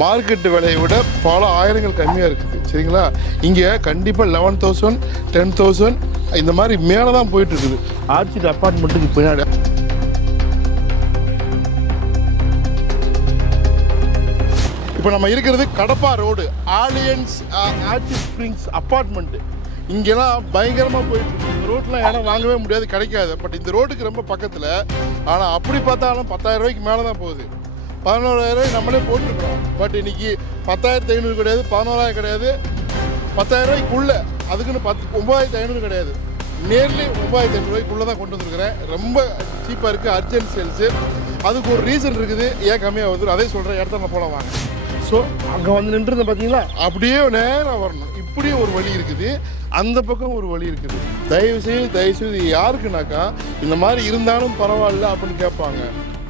Market விலையை விட பல ஆயிரங்கள் கம்மியாக இருக்குது. சரிங்களா? இங்கே கண்டிப்பாக 11,000 10,000 இந்த மாதிரி மேலே தான் போயிட்டு இருக்குது. ஆர்ச்சிட் அப்பார்ட்மெண்ட்டுக்கு பின்னாடி இப்போ நம்ம இருக்கிறது Kadapa road, alliance orchid springs apartment. இங்கெல்லாம் பயங்கரமாக போயிட்டு இருக்கு. இந்த ரோட்லாம் இடம் வாங்கவே முடியாது, கிடைக்காது. பட் இந்த ரோட்டுக்கு ரொம்ப பக்கத்தில். ஆனால் அப்படி பார்த்தாலும் 10,000 ரூபாய்க்கு மேலே தான் போகுது. 11,000 ரூபாய் நம்மளே போட்டுருக்குறோம். பட் இன்னைக்கு 10,500 கிடையாது, 11,000 கிடையாது, 10,000 ரூபாய்க்குள்ளே. அதுக்குன்னு 9,500 கிடையாது, நேர்லி 9,500 ரூபாய்க்குள்ளே தான் கொண்டு வந்துருக்கிறேன். ரொம்ப சீப்பாக இருக்குது, அர்ஜென்ட் சேல்ஸு. அதுக்கு ஒரு ரீசன் இருக்குது ஏன் கம்மியாக வருது, அதே சொல்கிறேன். இடத்த நான் போல வாங்க. ஸோ அங்கே வந்து நின்றுருந்தேன் பார்த்தீங்களா, அப்படியே நேராக வரணும். இப்படியே ஒரு வழி இருக்குது, அந்த பக்கம் ஒரு வழி இருக்குது. தயவுசெய்து யாருக்குனாக்கா இந்த மாதிரி இருந்தாலும் பரவாயில்ல அப்படின்னு கேட்பாங்க.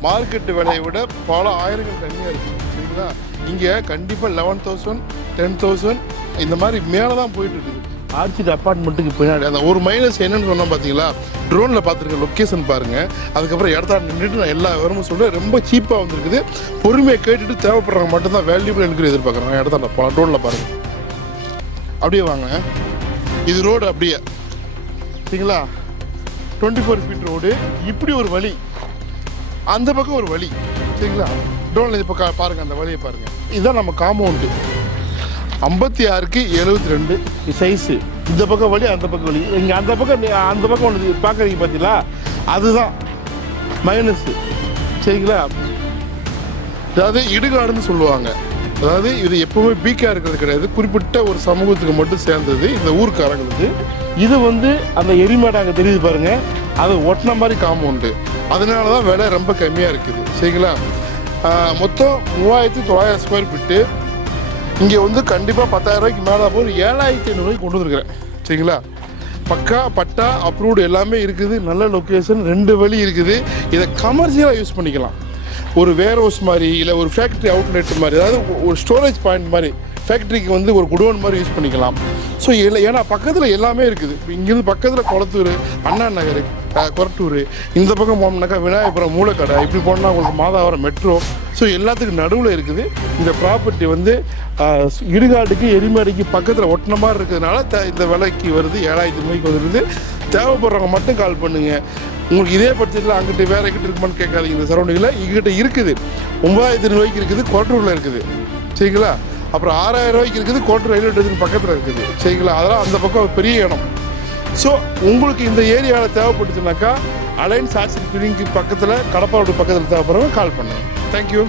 மார்க்கெட்டு விலையை விட பல ஆயிரங்கள் கம்மியாக இருக்குது. சரிங்களா? இங்கே கண்டிப்பாக 11,000 10,000 இந்த மாதிரி மேலே தான் போயிட்டு இருக்குது. ஆர்ச்சிட் அப்பார்ட்மெண்ட்டுக்கு பின்னாடி அந்த ஒரு மைனஸ் என்னன்னு சொன்னால் பார்த்தீங்களா, ட்ரோனில் பார்த்துருக்க லொக்கேஷன் பாருங்கள். அதுக்கப்புறம் இடத்த நின்றுட்டு நான் எல்லா விவரமும் சொல்கிறேன். ரொம்ப சீப்பாக வந்துருக்குது. பொறுமையை கேட்டுட்டு தேவைப்படுறவங்க மட்டும்தான் வேல்யூபிள் எனக்கு எதிர்பார்க்குறாங்க. இடத்த நான் போகலாம். ட்ரோனில் பாருங்கள். அப்படியே வாங்க. இது ரோடு அப்படியே. சரிங்களா? 24 ஃபீட் ரோடு. இப்படி ஒரு வழி, அந்த பக்கம் ஒரு வழி. சரிங்களா? ட்ரோனில் இப்போ பாருங்கள், அந்த வழியை பாருங்கள். இதுதான் நம்ம காம்பவுண்டு. 56க்கு 72 சைஸு. இந்த பக்கம் வழி, அந்த பக்கம் வழி. இங்கே அந்த பக்கம் ஒன்று பார்க்குறீங்க பார்த்தீங்களா, அதுதான் மைனஸு. சரிங்களா? அதாவது இடுகாடுன்னு சொல்லுவாங்க. அதாவது இது எப்பவுமே பீக்காக இருக்கிறது கிடையாது, குறிப்பிட்ட ஒரு சமூகத்துக்கு மட்டும் சேர்ந்தது, இந்த ஊருக்காரங்களுக்கு. இது வந்து அந்த எரிமாடு அங்கே தெரியுது பாருங்கள், அது ஒட்டின மாதிரி காம்பவுண்டு. அதனால தான் விலை ரொம்ப கம்மியாக இருக்குது. சரிங்களா? மொத்தம் 3,900 ஸ்கொயர் ஃபீட்டு. இங்கே வந்து கண்டிப்பாக 10,000 ரூபாய்க்கு மேலே போய் 7,500 ரூபாய்க்கு கொண்டு வந்துருக்கிறேன். சரிங்களா? பக்கா பட்டா அப்ரூவ்டு எல்லாமே இருக்குது. நல்ல லொக்கேஷன், 2 வழி இருக்குது. இதை கமர்ஷியலாக யூஸ் பண்ணிக்கலாம். ஒரு வேர் ஹவுஸ் மாதிரி, இல்லை ஒரு ஃபேக்ட்ரி அவுட்லெட் மாதிரி, அதாவது ஒரு ஸ்டோரேஜ் பாயிண்ட் மாதிரி, ஃபேக்ட்ரிக்கு வந்து ஒரு குடோன் மாதிரி யூஸ் பண்ணிக்கலாம். ஸோ ஏன்னா பக்கத்தில் எல்லாமே இருக்குது. இங்கேருந்து பக்கத்தில் கொளத்தூர், அண்ணா நகர், கொரட்டூர், இந்த பக்கம் போனோம்னாக்கா விநாயகபுரம், மூலக்கடை, இப்படி போனால் உங்களுக்கு மாதாவரம் மெட்ரோ. ஸோ எல்லாத்துக்கும் நடுவில் இருக்குது. இந்த ப்ராப்பர்ட்டி வந்து இடுகாட்டுக்கு எரிமாடிக்கு பக்கத்தில் ஒட்டின மாதிரி இருக்கிறதுனால இந்த விலைக்கு வருது. 7,000 ரூபாய்க்கு வந்துடுது. தேவைப்படுறவங்க மட்டும் கால் பண்ணுங்கள். உங்களுக்கு இதே பட்சத்தில் அங்கிட்ட வேறு எங்கிட்ட இருக்குமான்னு கேட்காதீங்க. இந்த சரௌண்டிங்கில் எங்கிட்ட இருக்குது. 9,000 ரூபாய்க்கு இருக்குது, கொரட்டூரில் இருக்குது. சரிங்களா? அப்புறம் 6,000 ரூபாய்க்கு இருக்குது, கோட்டூர் ரயில்வே ஸ்டேஷன் பக்கத்தில் இருக்குது. சரிங்களா? அதெல்லாம் அந்த பக்கம் பெரிய இடம். ஸோ உங்களுக்கு இந்த ஏரியாவில் தேவைப்பட்டுச்சுனாக்கா அலைன்ஸ் ஆர்ச்சிட் ஸ்ப்ரிங்க்கு பக்கத்தில், கடப்பா ரோடு பக்கத்தில் தேவைப்படுறவங்க கால் பண்ணுங்கள். தேங்க்யூ.